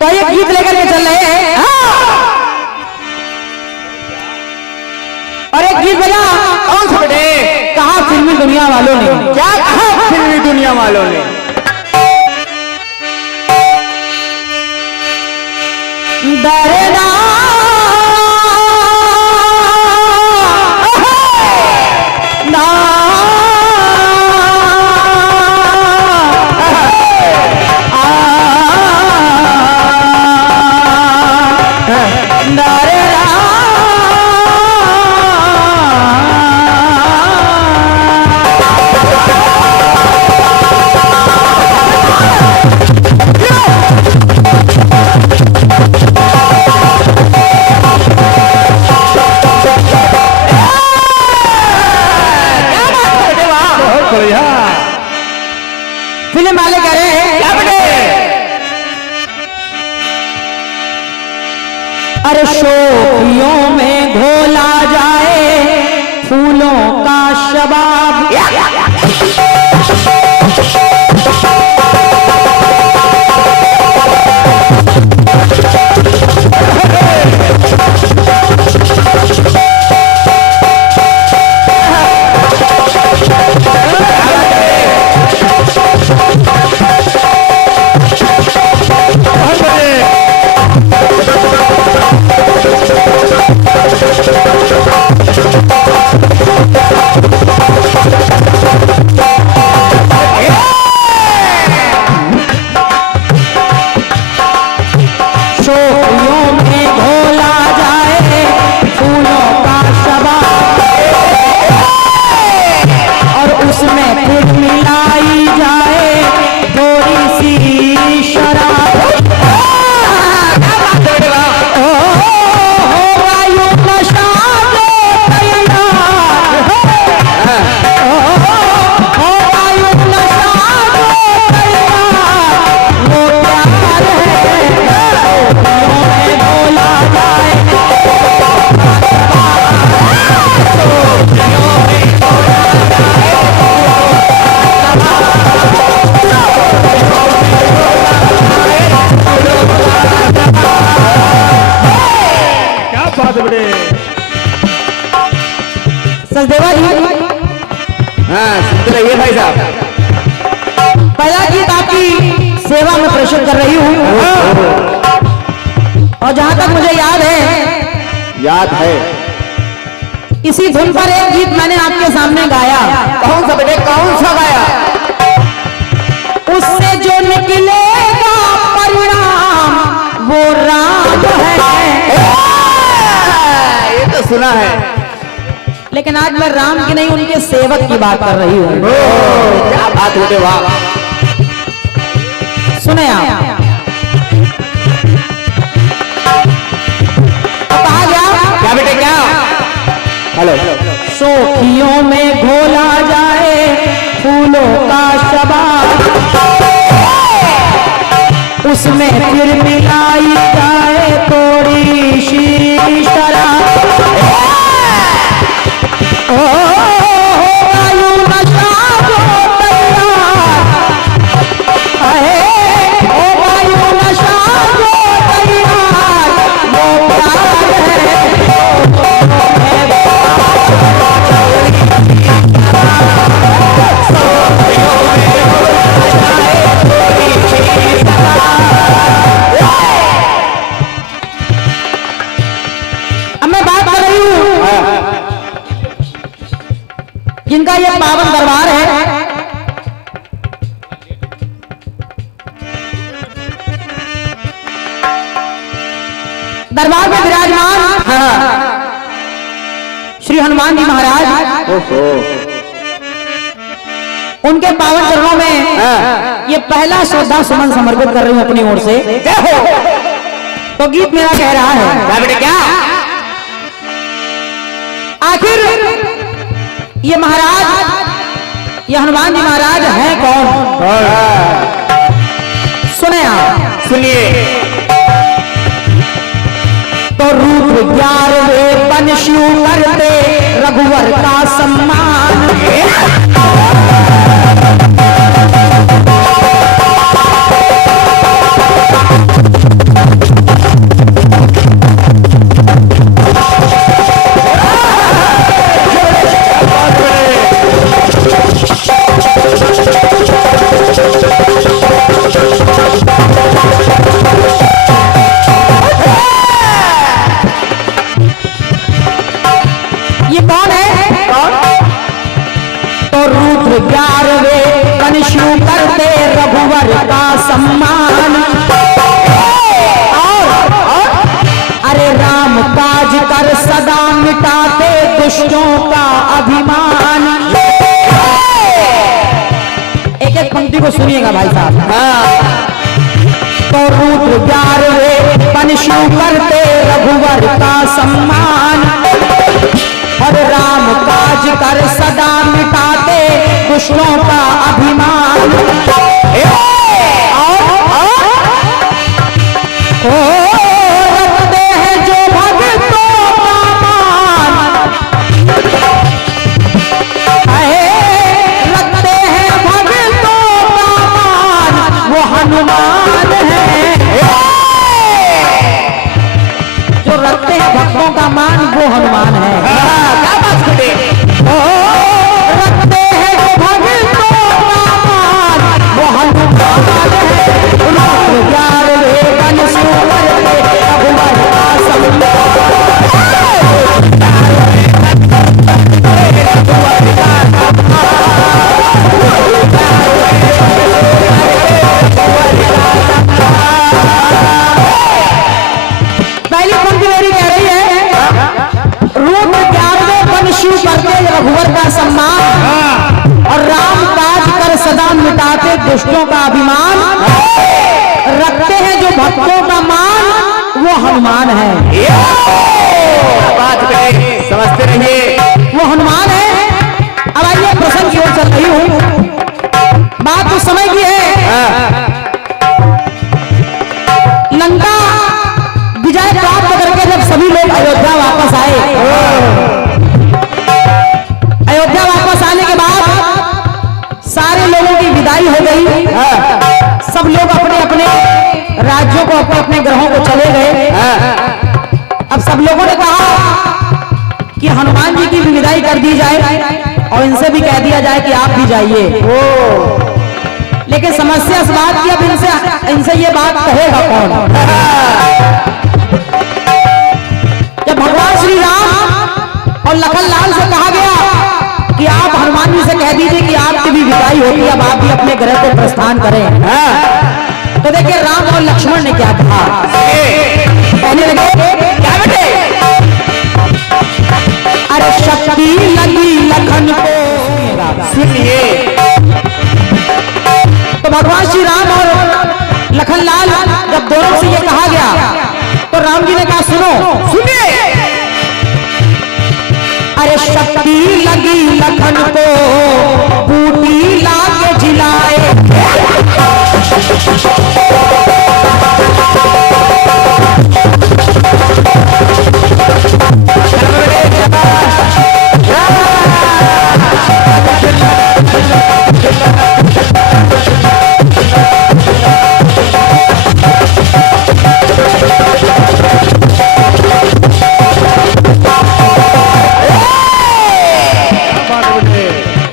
तो ये गीत लेकर के चल रहे हैं। और एक गीत बजा। कौन सा बेटे? कहा फिल्मी दुनिया वालों ने, क्या कहा फिल्मी दुनिया वालों ने? डरना फिल्म वाले कह रहे हैं क्या बेटे? अरे शोखियों में घोला जाए फूलों का शबाब, सचदेवा जी। हाँ सुनते रहिए भाई साहब। पहला गीत आपकी सेवा में प्रस्तुत कर रही हूँ, और जहां तक मुझे याद है इसी धुन पर एक गीत मैंने आपके सामने गाया। कौन सा बेटे? कौन सा गाया? उससे जो निकलेगा परिणाम वो राम है। ये तो सुना है, लेकिन आज मैं राम की नहीं उनके सेवक की बात कर रही हूँ। क्या बात होते वाह। सुने आप, कहा गया क्या बेटे क्या? हेलो। शोखियों में घोला जाए फूलों का शबाब, उसमें फिर मिलाई जाए थोड़ी सी शराब। जिनका ये पावन दरबार है, दरबार में विराजमान श्री हनुमान जी महाराज, उनके पावन चरणों में ये पहला श्रद्धा सुमन समर्पित कर रही हूं अपनी ओर से। तो गीत मेरा कह रहा है क्या? आखिर ये महाराज, ये हनुमान जी महाराज हैं कौन? सुने आप, सुनिए। तो रूप 11वें बन शिव करते रघुवर का सम्मान, सुनिएगा भाई साहब। हाँ तो रुद्र 11वें बनशु करते रघुवर का सम्मान, और राम काज कर सदा मिटाते दुष्टों का अभिमान। रखते हैं जो भक्तों का मान, रखते हैं भक्तों का मान, वो हनुमान है। जो रखते हैं भक्तों का मान वो हनुमान है। क्या बात करे। रखते हैं जो भक्तों का मान वो हनुमान है। 11वें बनशु करते रघुवर का सम्मान। पहली पंक्ति मेरी कह रही है, रुद्र 11वें बनशु करते रघुवर का सम्मान, और राम काज कर सदा मिटाते दुष्टों का अभिमान। रखते हैं जो भक्तों का मान वो हनुमान है। क्या बात करे। समझते रहिए वो हनुमान है। अब आइए प्रसंग की ओर चल रही हूं। बात उस समय की है, लंका विजय प्राप्त करके जब सभी लोग अयोध्या वापस आए, अयोध्या वापस आने के बाद सारे लोगों की विदाई हो गई। सब लोग अपने अपने राज्यों को, अपने अपने ग्रहों को चले गए। अब सब लोगों ने कहा कि हनुमान जी की भी विदाई कर दी जाए और इनसे भी कह दिया जाए कि आप भी जाइए। लेकिन समस्या इस बात की, अब इनसे ये बात कहेगा कौन। जब भगवान श्री राम और लखन लाल से कहा गया कि आप हनुमान जी से कह दीजिए कि आपकी भी विदाई होगी, अब आप भी अपने ग्रह को प्रस्थान करें। तो देखिए राम और लक्ष्मण ने क्या कहा। कहने लगे, क्या बेटे, अरे शक्ति लगी लखन को। सुनिए। तो भगवान श्री राम और लखन लाल जब दोनों से ये कहा गया तो राम जी ने कहा सुनो, सुनिए। अरे शक्ति लगी लखन को बूटी लाके जिलाए।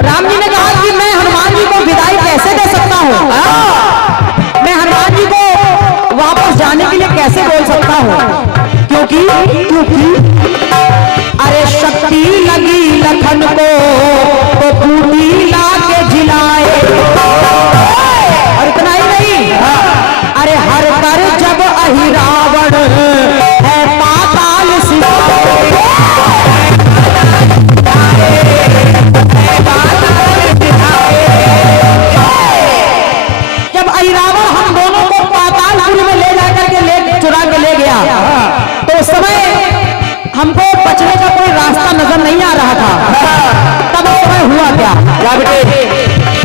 राम जी ने कहा कि मैं हनुमान जी को विदाई कैसे दे सकता हूँ, मैं हनुमान जी को वापस जाने के लिए कैसे बोल सकता हूँ, क्योंकि अरे शक्ति लगी लखन को तो बूटी लाके जिलाए। और इतना ही नहीं, अरे हर कर जब अहिरावण है पाताल सिवाए। जब अहिरावण हम दोनों को पातालपुरी में ले जाकर के चुरा के ले गया तो उस समय हमको बचने का कोई रास्ता नजर नहीं आ रहा था। तब उस समय हुआ क्या बेटे,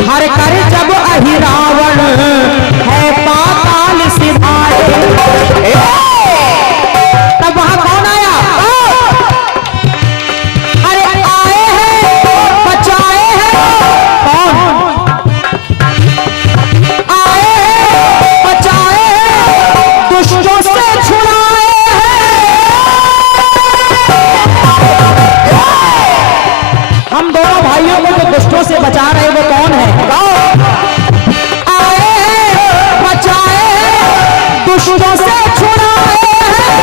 हर कर जब अहिरावण है पाताल सिधाए। तब वहां कौन आया, अरे आए हैं बचाए हैं। कौन आए हैं बचाए हैं, दुष्टों से छुड़ाए हैं। हम दोनों भाइयों को जो दुष्टों से बचा रहे वो कौन है, आए हैं बचाए हैं, दुष्टों से छुड़ाए हैं।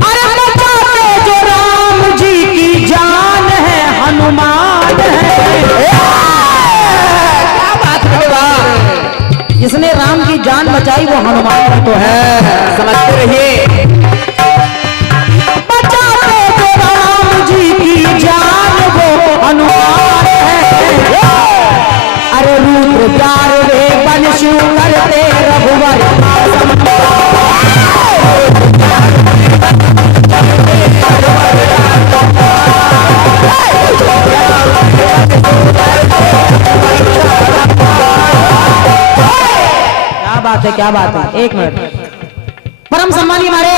अरे बचाते जो राम जी की जान है हनुमान है। क्या बात करे। जिसने राम की जान बचाई वो हनुमान ही तो है। समझते रहिए। बचाते जो राम जी की जान वो हनुमान है। बात है, क्या बात है। एक मिनट। परम सम्मानी हमारे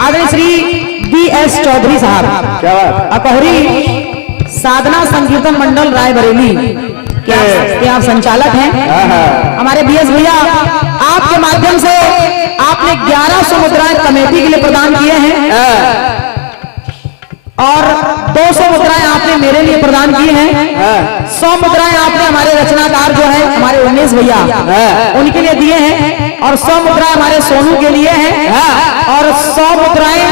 आदरणीय श्री BS चौधरी साहब, क्या बात। अकहरी साधना संकीर्तन मंडल रायबरेली के आप संचालक हैं। हमारे BS भैया, आपके माध्यम से आपने 1100 मुद्राएं कमेटी के लिए प्रदान किए हैं और 200 मुद्राएं आपने मेरे लिए प्रदान की हैं। 100 मुद्राएं आपने हमारे रचनाकार जो है हमारे 19 भैया उनके लिए दिए हैं और 100 मुद्राएं हमारे सोनू के लिए हैं और 100 मुद्राएं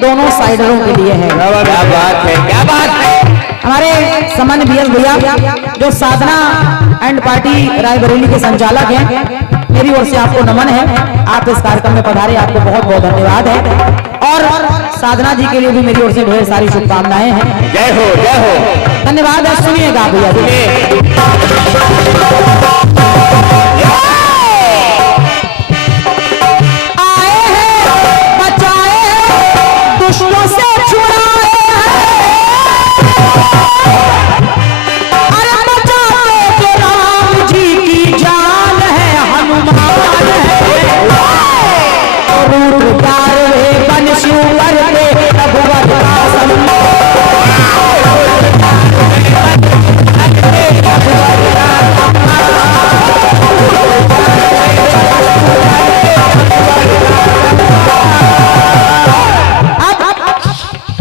दोनों साइडरों के लिए हैं। क्या बात है, क्या बात है। हमारे सामान्य BS भैया जो साधना एंड पार्टी रायबरेली के संचालक हैं, मेरी ओर से आपको नमन है। आप इस कार्यक्रम में पधारे, आपको बहुत बहुत धन्यवाद है और साधना जी के लिए भी मेरी ओर से ढेर सारी शुभकामनाएं हैं। जय हो, जय हो। धन्यवाद है। सुनिएगा भैया जी। आए हैं बचाए दुष्टों से छुड़ाए, अरे बचाते जो राम जी की जान है, हनुमान है। रूप प्यार वे बन शिव करते रघुवर का सम्मान।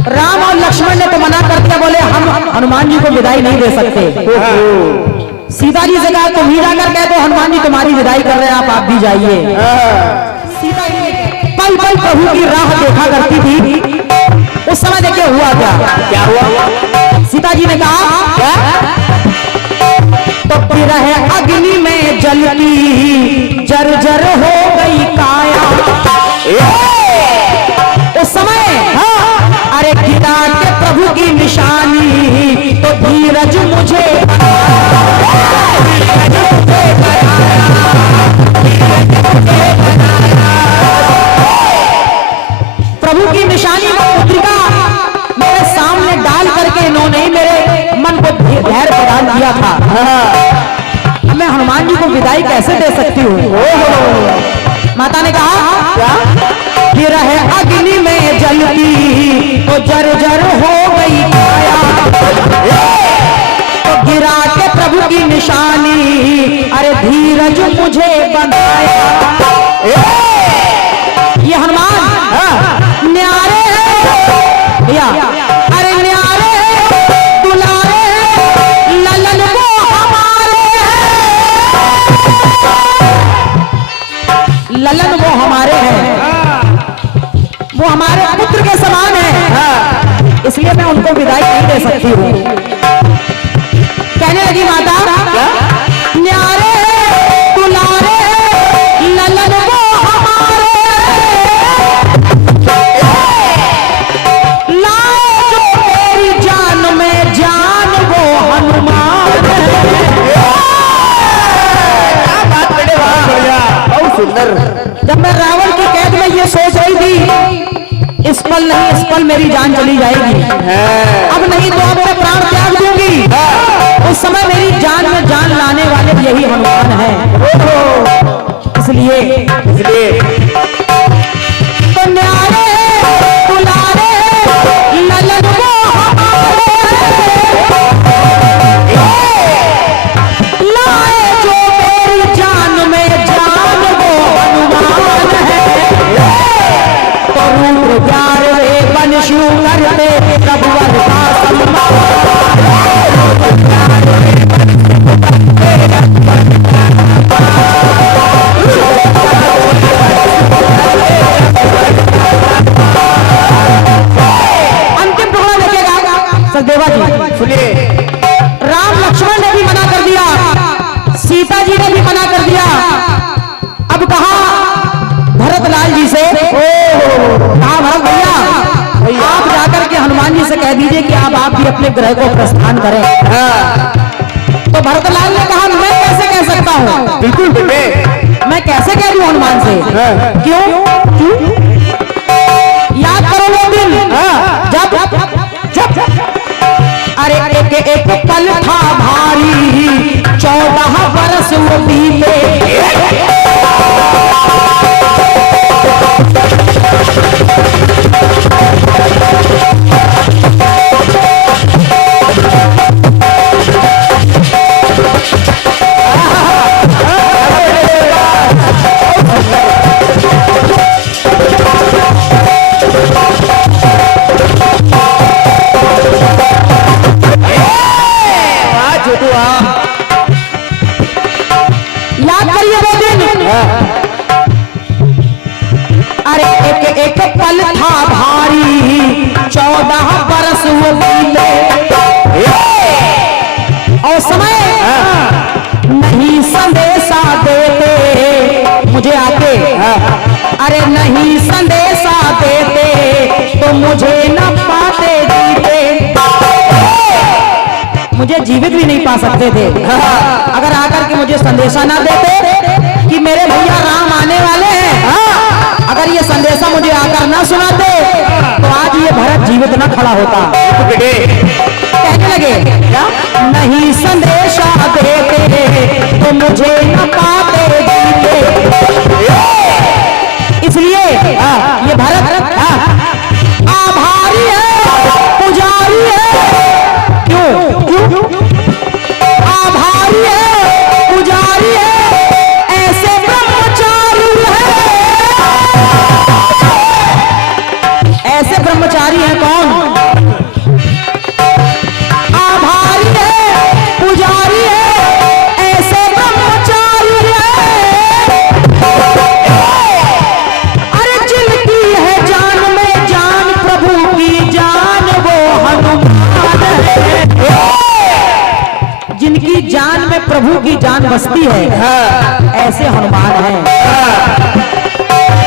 राम और लक्ष्मण ने तो मना कर दिया, बोले हम हनुमान जी को विदाई नहीं दे सकते। सीता जी से कहा तुम ही जाकर कह दो हनुमान जी तुम्हारी विदाई कर रहे हैं, आप भी जाइए। सीता जी पल पल प्रभु की राह देखा करती थी। उस समय देखिए हुआ क्या, क्या हुआ। सीता जी ने कहा क्या? तो फिर है अग्नि में जलती जर्जर हो गई काया। उस समय अरे गिरा के प्रभु की निशानी, तो धीरज मुझे प्रभु की निशानी को पुत्रिका मेरे सामने डाल करके इन्होंने ही मेरे मन को धैर्य प्रदान किया था। मैं हनुमान जी को विदाई कैसे दे सकती हूँ। माता ने कहा गिरा है अग्नि में जलती तो जर्जर हो गई काया। तो गिरा के प्रभु की निशानी, अरे धीरज मुझे बनाया। ये हनुमान न्यारे हैं भैया, अरे न्यारे हैं, दुलारे हैं, ललन वो हमारे हैं, ललन वो हमारे हैं, वो हमारे पुत्र के समान है, इसलिए मैं उनको विदाई नहीं दे सकती हूँ। कहने लगी माता न्यारे दुलारे ललन वो हमारे, लाए जो तेरी जान में जान वो हनुमान है। क्या बात बड़े बढ़िया, बहुत सुंदर। जब मैं रावण की कैद में ये सोच रही थी इस पल नहीं इस पल मेरी जान चली जाएगी, अब नहीं तो अब मैं प्राण त्याग दूंगी, उस समय मेरी जान में जान लाने वाले यही हनुमान है। इसलिए तो न्यारे दुलारे ललन वो हमारे, लाए जो मेरी जान में जान वो हनुमान है। तो रूप प्यार वे बन शिव करते रघुवर का सम्मान। अंतिम टुकड़ा देखेगा सचदेवा जी, सुनिए। राम लक्ष्मण ने भी मना कर दिया, सीता जी ने भी मना कर दिया। अब कहा भरतलाल जी से, कहा भरत भैया आप जाकर के हनुमान जी से कह दीजिए कि आप भी अपने ग्रह को प्रस्थान करें। तो भरतलाल ने कहा मैं कैसे कह सकता हूँ। बिल्कुल बेटे, मैं कैसे कह दूं हनुमान से। क्यों? याद करो वो दिन जब अरे एक पल था भारी 14 बरस वो बीते, याद करिए वो दिन। अरे एक एक पल था भारी, 14 बरस वो बीते, और समय नहीं संदेशा देते मुझे आके। अरे नहीं संदेशा देते तो मुझे न पाते जीते, मुझे जीवित भी नहीं पा सकते थे अगर आकर के मुझे संदेशा ना देते कि मेरे भैया राम आने वाले हैं। अगर ये संदेशा मुझे आकर ना सुनाते तो आज ये भरत जीवित ना खड़ा होता। कहने लगे क्या नहीं संदेशा देते तो मुझे न पाते जीते, इसलिए ये भरत आभारी है, पुजारी है। क्यों आभारी है, पुजारी है, ऐसे ब्रह्मचारी है। ऐसे ब्रह्मचारी है कौन? आभारी है, पुजारी है, ऐसे ब्रह्मचारी है। अरे जिनकी है जान में जान, प्रभु की जान वो हनुमान है। जिनकी जान में प्रभु की जान बसती है ऐसे हनुमान है।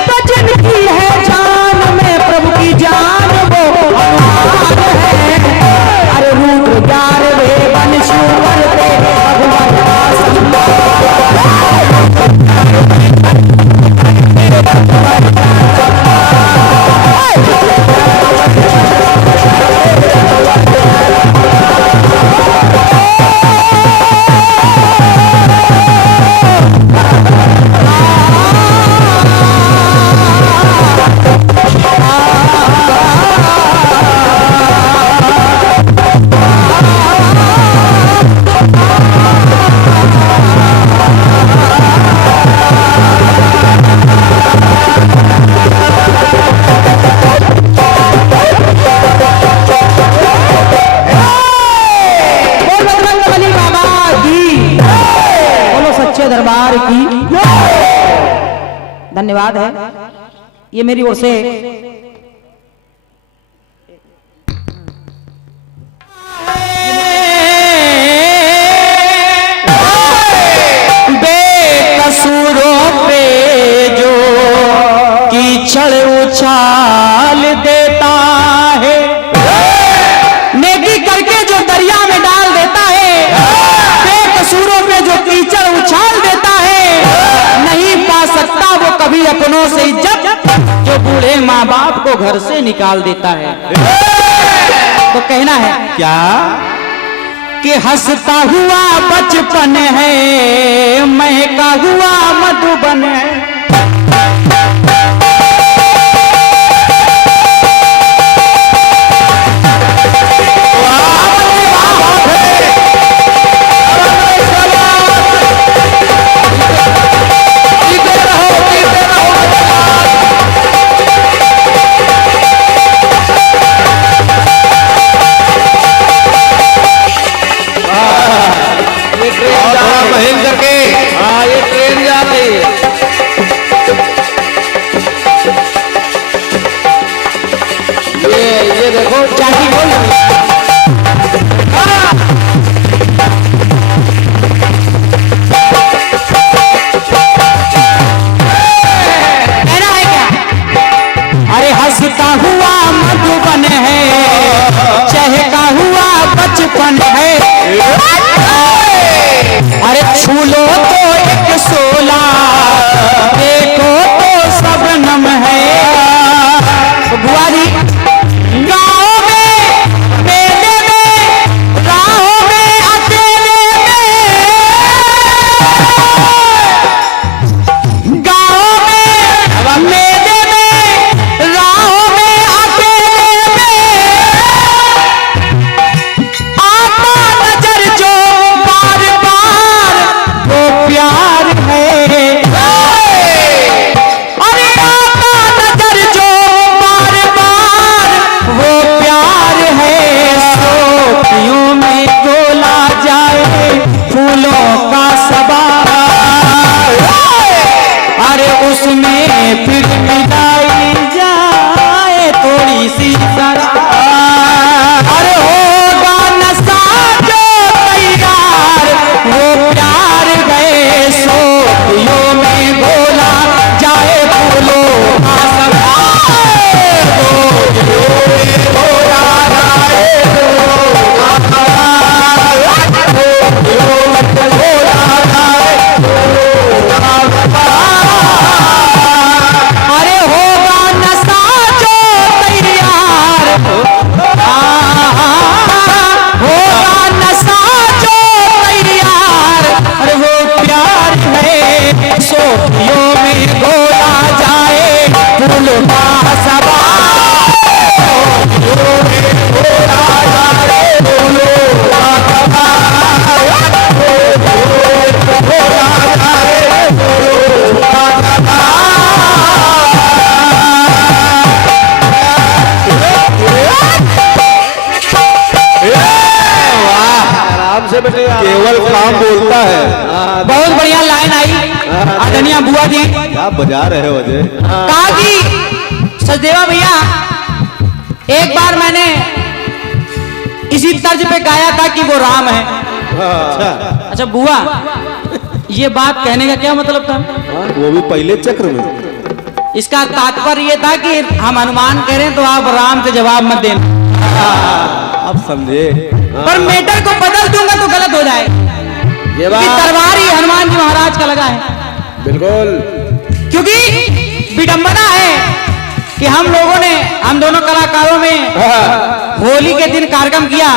तो जिनकी है जान में प्रभु की जान वो हनुमान है। अरे रूप 11वें वन शिवर पे भगवान का दरबार की धन्यवाद है। ये मेरी ओर से बेकसूरों पे जो कीचड़ उछाल देता है, नेकी करके जो दरिया में डाल देता है, बेकसूरों पे जो कीचड़ उछाल देता है, नहीं पा सकता वो कभी अपनों से इज्जत, जो बूढ़े माँ बाप को घर से निकाल देता है। तो कहना है क्या कि हंसता हुआ बचपन है, महका हुआ मधुबन है। फिर मिलाई जाए थोड़ी सी जरा। अरे होगा नशा जो तैयार वो प्यार गए सोतियों में घोला जाए फूलों का अरे होगा नशा जो तैयार, होगा नशा जो तैयार, अरे वो प्यार है सोतियों में घोला जाए फूल का सबा। आराम से बेटे, केवल काम बोलता है। बहुत बढ़िया लाइन आई आदरणीय बुआ जी। क्या बजा रहे हो अजय? कहा कि सचदेवा भैया एक बार मैंने इसी तर्ज पे गाया था कि वो राम है। अच्छा बुआ, ये बात कहने का क्या मतलब था? वो भी पहले चक्र में। इसका तात्पर्य ये था कि हम हनुमान कह रहे हैं तो आप राम से जवाब मत देना। अब समझे। पर मैटर को बदल दूंगा तो गलत हो जाए। ये कि तलवार ही हनुमान जी महाराज का लगा है। बिल्कुल। क्योंकि विडंबना है कि हम दोनों कलाकारों में होली के दिन कार्यक्रम किया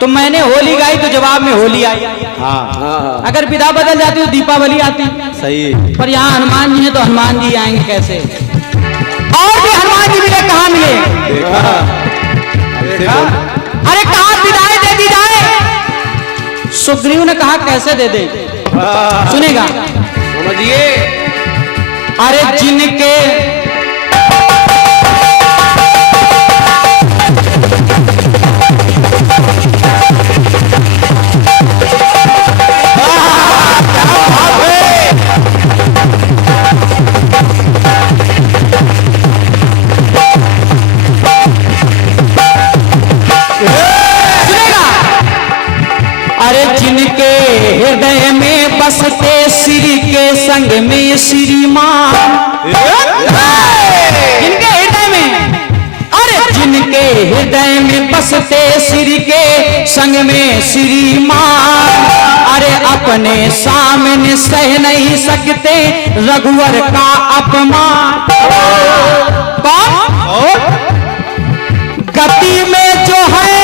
तो मैंने होली गाई तो जवाब में होली आई। हाँ। अगर विधा बदल जाती तो दीपावली आती। सही। पर यहाँ हनुमान जी है तो हनुमान जी आएंगे कैसे? और भी हनुमान जी मिले, कहाँ मिले? अरे कहाँ विदाई दे दी जाए? सुग्रीव ने कहा कैसे दे दे? सुनेगा समझिए। अरे जिनके अरे जिनके हृदय में बसते श्री के संग में श्रीमान। जिनके हृदय में, अरे जिनके हृदय में बसते श्री के संग में श्रीमान, अरे अपने सामने सह नहीं सकते रघुवर का अपमान। कौन? गति में जो है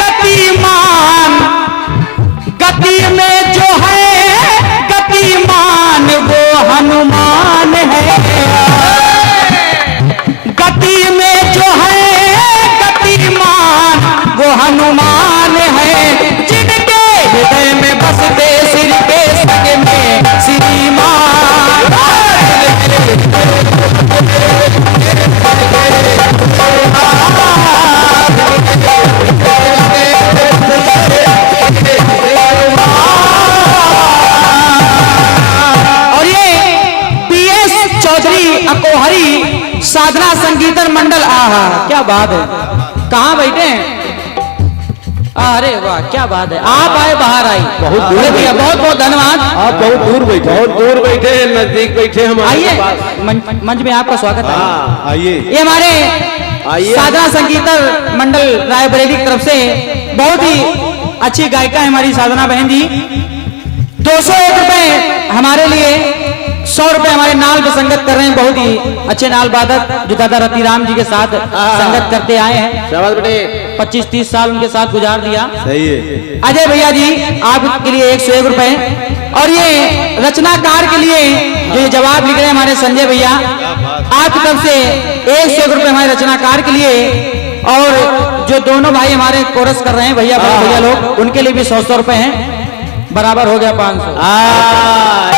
गतिमान, गति में जो है गतिमान वो हनुमान है। गति में जो है गतिमान वो हनुमान है। जिनके हृदय में बसते सिर के संग में श्रीमान। अकोहरी साधना संकीर्तन मंडल। आहा क्या बात है। कहाँ बैठे हैं? अरे वाह क्या बात है। आप आए बाहर आई। बहुत दूर भैया बहुत बहुत धन्यवाद। आप बहुत दूर बैठे। बहुत दूर बैठे, नजदीक बैठे हम। आइए मंच में आपका स्वागत है। आइए। ये हमारे साधना संकीर्तन मंडल रायबरेली की तरफ से बहुत ही अच्छी गायिका है हमारी साधना बहन जी। 201 रुपए हमारे लिए, 100 रुपए हमारे नाल पे संगत कर रहे हैं। बहुत ही अच्छे नाल वादक जो दादा रतिराम जी के साथ संगत करते आए हैं। 25-30 साल उनके साथ गुजार दिया। सही है। अजय भैया जी आपके लिए 101 रुपए। और ये रचनाकार के लिए जो ये जवाब लिख रहे हैं हमारे संजय भैया, आपकी तरफ से 101 रुपए हमारे रचनाकार के लिए। और जो दोनों भाई हमारे कोरस कर रहे हैं भैया भैया लोग, उनके लिए भी 100 रुपए हैं। बराबर हो गया 500।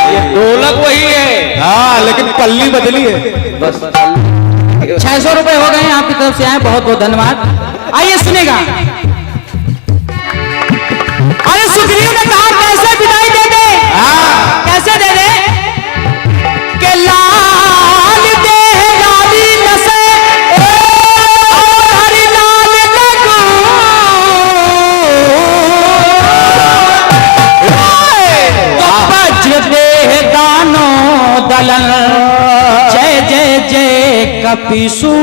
ये ढोलक वही है। हाँ लेकिन पल्ली बदली है बस। 600 रुपए हो गए हैं आपकी तरफ से आए, बहुत बहुत धन्यवाद। आइए सुनेगा। अरे सुग्रीव ने कहा कैसे विदाई दे दे? कैसे दे दे? के लाल बलन, जय जय जय कपीसूर।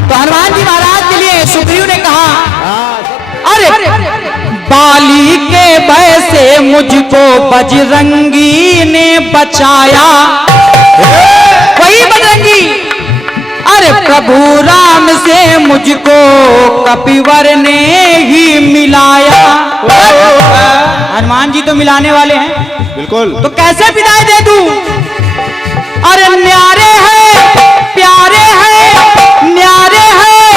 तो हनुमान जी महाराज के लिए सुग्रीव ने कहा, अरे बाली के भय से मुझको बजरंगी ने बचाया। वही बजरंगी, अरे प्रभु राम से मुझको कपिवर ने ही मिलाया। हनुमान जी तो मिलाने वाले हैं, बिल्कुल। तो कैसे विदाई दे दूं? अरे न्यारे हैं प्यारे हैं, न्यारे हैं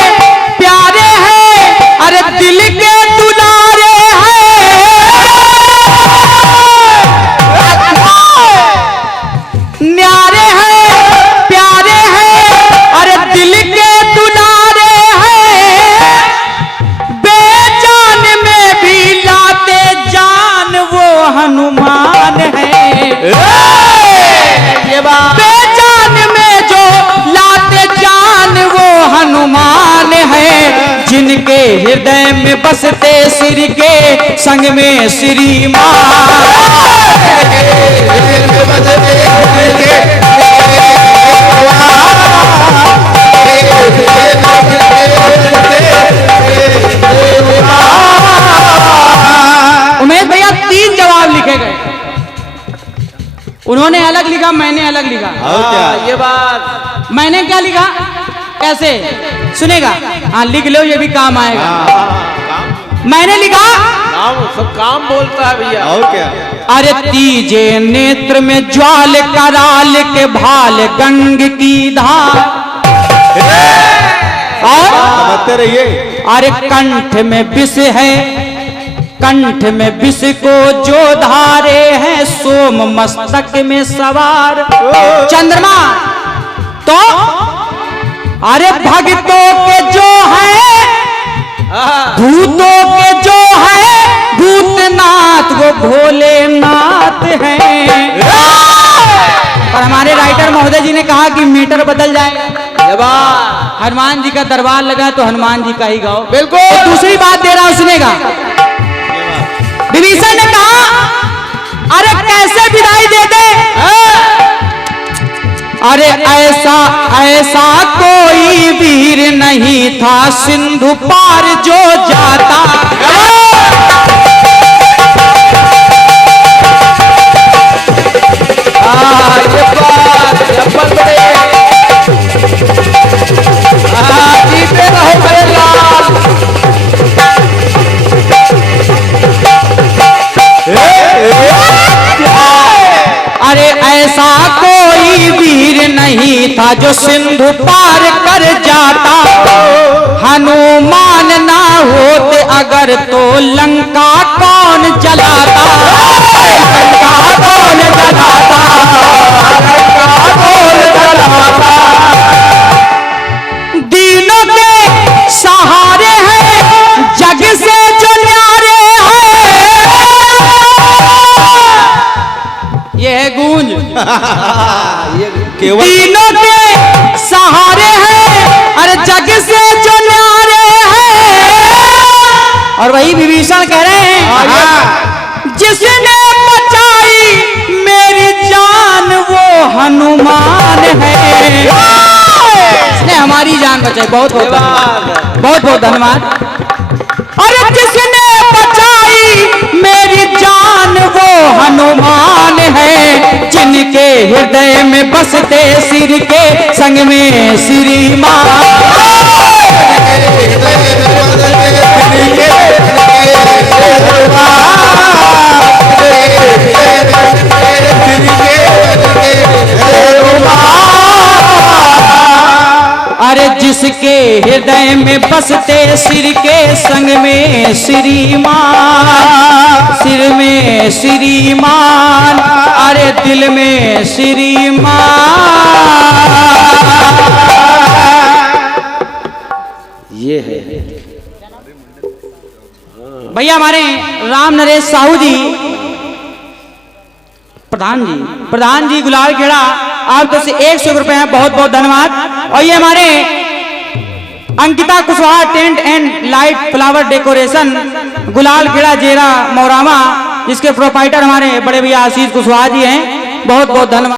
प्यारे हैं, अरे दिल के दुलारे हैं। न्यारे हैं प्यारे हैं, अरे दिल के दुलारे हैं। बेजान में भी लाते जान वो हनुमान है। ये बात बेजान में जो लाते जान वो हनुमान है। जिनके हृदय में बसते सिर के संग में श्रीमान। उमेश भैया 3 जवाब लिखे गए, उन्होंने अलग लिखा, मैंने अलग लिखा। और क्या? ये बात मैंने क्या लिखा, कैसे सुनेगा? हाँ लिख लो, ये भी काम आएगा। मैंने लिखा, काम सब काम बोलता है भैया। और क्या? अरे तीजे नेत्र में ज्वाल कराल के भाल गंग की धार। और समझते रहिए। अरे कंठ में विष है, कंठ में विष को जो धारे हैं, सोम मस्तक में सवार चंद्रमा। तो अरे भक्तों के जो है, भूतों के जो है, भूतनाथ वो भोलेनाथ हैं। और हमारे राइटर महोदय जी ने कहा कि मीटर बदल जाए, हनुमान जी का दरबार लगा तो हनुमान जी का ही गाओ। बिल्कुल। तो दूसरी बात दे रहा हूं, सुनेगा। विभीषण ने कहा, अरे कैसे विदाई दे दे? अरे ऐसा ऐसा कोई वीर नहीं था सिंधु पार जो जाता। ये बात जब्बर बड़े जीते रहो मेरे लाल। अरे ऐसा कोई वीर नहीं था जो सिंधु पार कर जाता। हनुमान ना होते अगर तो लंका कौन जलाता? लंका कौन जलाता? लंका कौन जलाता? दीनों के सहारे हैं, जग से जो न्यारे हैं। ये है गूंज। केवल तीनों के सहारे हैं, अरे जग से जो न्यारे हैं। और वही विभीषण कह रहे हैं, जिसने बचाई मेरी जान वो हनुमान है। इसने हमारी जान बचाई, बहुत बहुत धन्यवाद, बहुत बहुत धन्यवाद। अरे जिसने बचाई मेरी जान वो हनुमान है। जिनके हृदय में बसते सिर के संग में श्रीमान। अरे जिसके हृदय में बसते सिर के संग में श्रीमान। सिर में श्रीमान, अरे दिल में श्रीमान। ये है भैया हमारे राम नरेश साहू जी, प्रधान जी गुलाल खेड़ा, आप तो से 100 रुपए हैं, बहुत बहुत धन्यवाद। और ये हमारे Ankita Kushwaha tent and light flower decoration, गुलाल खेड़ा जेरा मोरामा, जिसके प्रोपाइटर हमारे बड़े भैया आशीष कुशवाहा जी हैं। बहुत बहुत धन्यवाद।